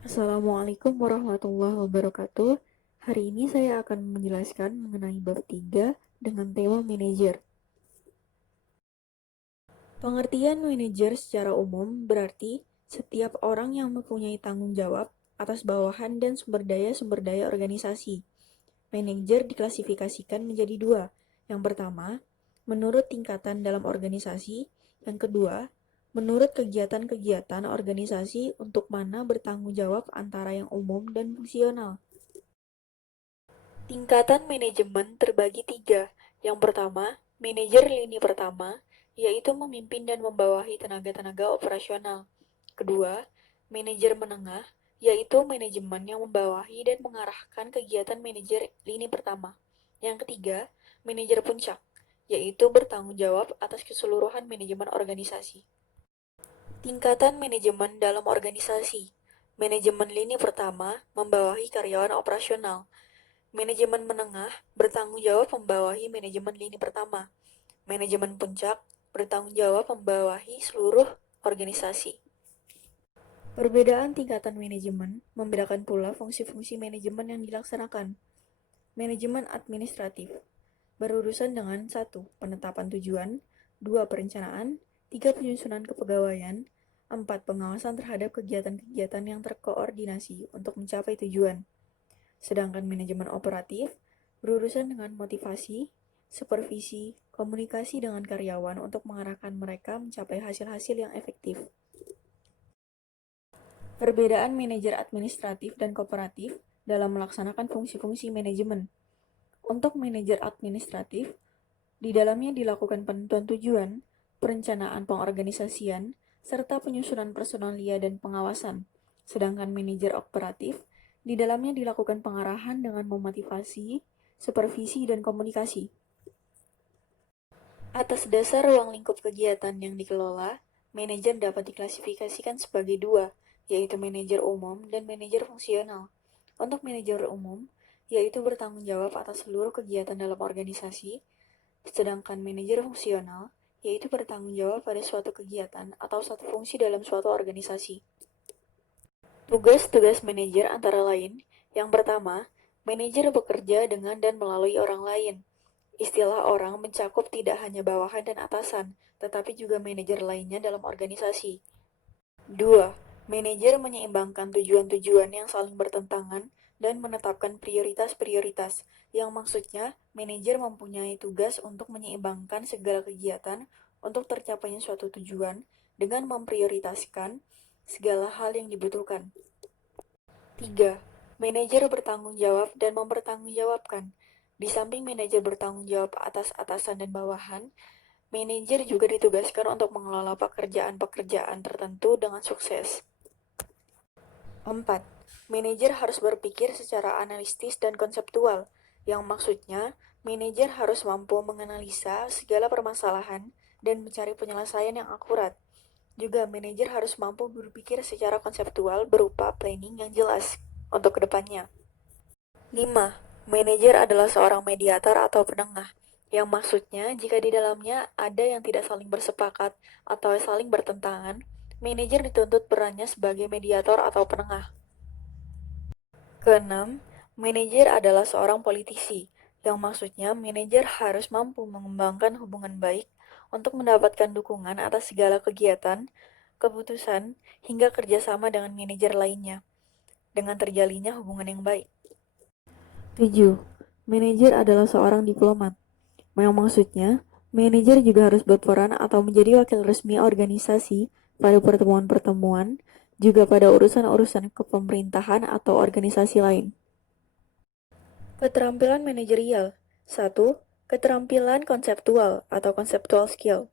Assalamualaikum warahmatullahi wabarakatuh. Hari ini saya akan menjelaskan mengenai bab 3 dengan tema manajer. Pengertian manajer secara umum berarti setiap orang yang mempunyai tanggung jawab atas bawahan dan sumber daya organisasi. Manajer diklasifikasikan menjadi dua. Yang pertama, menurut tingkatan dalam organisasi. Yang kedua, menurut kegiatan-kegiatan organisasi untuk mana bertanggung jawab antara yang umum dan fungsional. Tingkatan manajemen terbagi tiga. Yang pertama, manajer lini pertama, yaitu memimpin dan membawahi tenaga-tenaga operasional. Kedua, manajer menengah, yaitu manajemen yang membawahi dan mengarahkan kegiatan manajer lini pertama. Yang ketiga, manajer puncak, yaitu bertanggung jawab atas keseluruhan manajemen organisasi. Tingkatan manajemen dalam organisasi. Manajemen lini pertama membawahi karyawan operasional. Manajemen menengah bertanggung jawab membawahi manajemen lini pertama. Manajemen puncak bertanggung jawab membawahi seluruh organisasi. Perbedaan tingkatan manajemen membedakan pula fungsi-fungsi manajemen yang dilaksanakan. Manajemen administratif berurusan dengan 1. Penetapan tujuan, 2. Perencanaan, 3. Penyusunan kepegawaian, 4. Pengawasan terhadap kegiatan-kegiatan yang terkoordinasi untuk mencapai tujuan. Sedangkan manajemen operatif berurusan dengan motivasi, supervisi, komunikasi dengan karyawan untuk mengarahkan mereka mencapai hasil-hasil yang efektif. Perbedaan manajer administratif dan kooperatif dalam melaksanakan fungsi-fungsi manajemen. Untuk manajer administratif, di dalamnya dilakukan penentuan tujuan, perencanaan pengorganisasian, serta penyusunan personalia dan pengawasan. Sedangkan manajer operatif, di dalamnya dilakukan pengarahan dengan memotivasi, supervisi, dan komunikasi. Atas dasar ruang lingkup kegiatan yang dikelola, manajer dapat diklasifikasikan sebagai dua, yaitu manajer umum dan manajer fungsional. Untuk manajer umum, yaitu bertanggung jawab atas seluruh kegiatan dalam organisasi, sedangkan manajer fungsional, yaitu bertanggung jawab pada suatu kegiatan atau satu fungsi dalam suatu organisasi. Tugas-tugas manajer antara lain, yang pertama, manajer bekerja dengan dan melalui orang lain. Istilah orang mencakup tidak hanya bawahan dan atasan, tetapi juga manajer lainnya dalam organisasi. 2. Manajer menyeimbangkan tujuan-tujuan yang saling bertentangan dan menetapkan prioritas-prioritas, yang maksudnya manajer mempunyai tugas untuk menyeimbangkan segala kegiatan untuk tercapainya suatu tujuan dengan memprioritaskan segala hal yang dibutuhkan. 3. Manajer bertanggung jawab dan mempertanggungjawabkan. Di samping manajer bertanggung jawab atas atasan dan bawahan, manajer juga ditugaskan untuk mengelola pekerjaan-pekerjaan tertentu dengan sukses. 4. Manajer harus berpikir secara analitis dan konseptual, yang maksudnya manajer harus mampu menganalisa segala permasalahan dan mencari penyelesaian yang akurat. Juga manajer harus mampu berpikir secara konseptual berupa planning yang jelas untuk kedepannya. 5. Manajer adalah seorang mediator atau penengah, yang maksudnya jika di dalamnya ada yang tidak saling bersepakat atau saling bertentangan, manajer dituntut perannya sebagai mediator atau penengah. Keenam, manajer adalah seorang politisi, yang maksudnya manajer harus mampu mengembangkan hubungan baik untuk mendapatkan dukungan atas segala kegiatan, keputusan, hingga kerjasama dengan manajer lainnya, dengan terjalinnya hubungan yang baik. 7. Manajer adalah seorang diplomat, yang maksudnya manajer juga harus berperan atau menjadi wakil resmi organisasi pada pertemuan-pertemuan, juga pada urusan-urusan kepemerintahan atau organisasi lain. Keterampilan manajerial. 1. Keterampilan konseptual atau conceptual skill.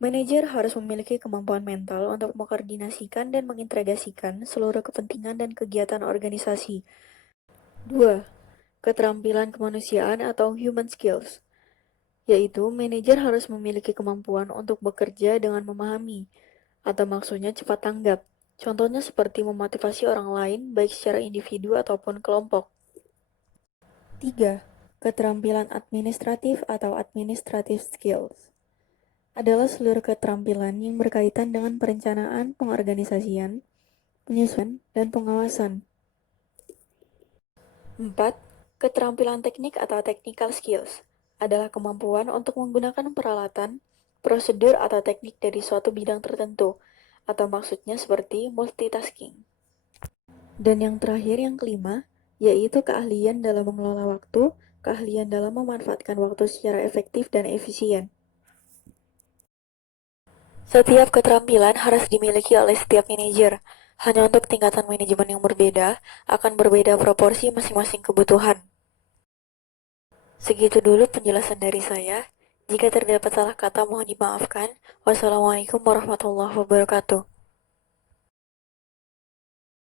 Manajer harus memiliki kemampuan mental untuk mengkoordinasikan dan mengintegrasikan seluruh kepentingan dan kegiatan organisasi. 2. Keterampilan kemanusiaan atau human skills, yaitu manajer harus memiliki kemampuan untuk bekerja dengan memahami, atau maksudnya cepat tanggap. Contohnya seperti memotivasi orang lain baik secara individu ataupun kelompok. 3. Keterampilan administratif atau administrative skills adalah seluruh keterampilan yang berkaitan dengan perencanaan, pengorganisasian, penyesuaian, dan pengawasan. 4. Keterampilan teknik atau technical skills adalah kemampuan untuk menggunakan peralatan, prosedur atau teknik dari suatu bidang tertentu, atau maksudnya seperti multitasking. Dan yang terakhir, yang kelima, yaitu keahlian dalam mengelola waktu, keahlian dalam memanfaatkan waktu secara efektif dan efisien. Setiap keterampilan harus dimiliki oleh setiap manajer. Hanya untuk tingkatan manajemen yang berbeda, akan berbeda proporsi masing-masing kebutuhan. Segitu dulu penjelasan dari saya. Jika terdapat salah kata mohon dimaafkan. Wassalamualaikum warahmatullahi wabarakatuh.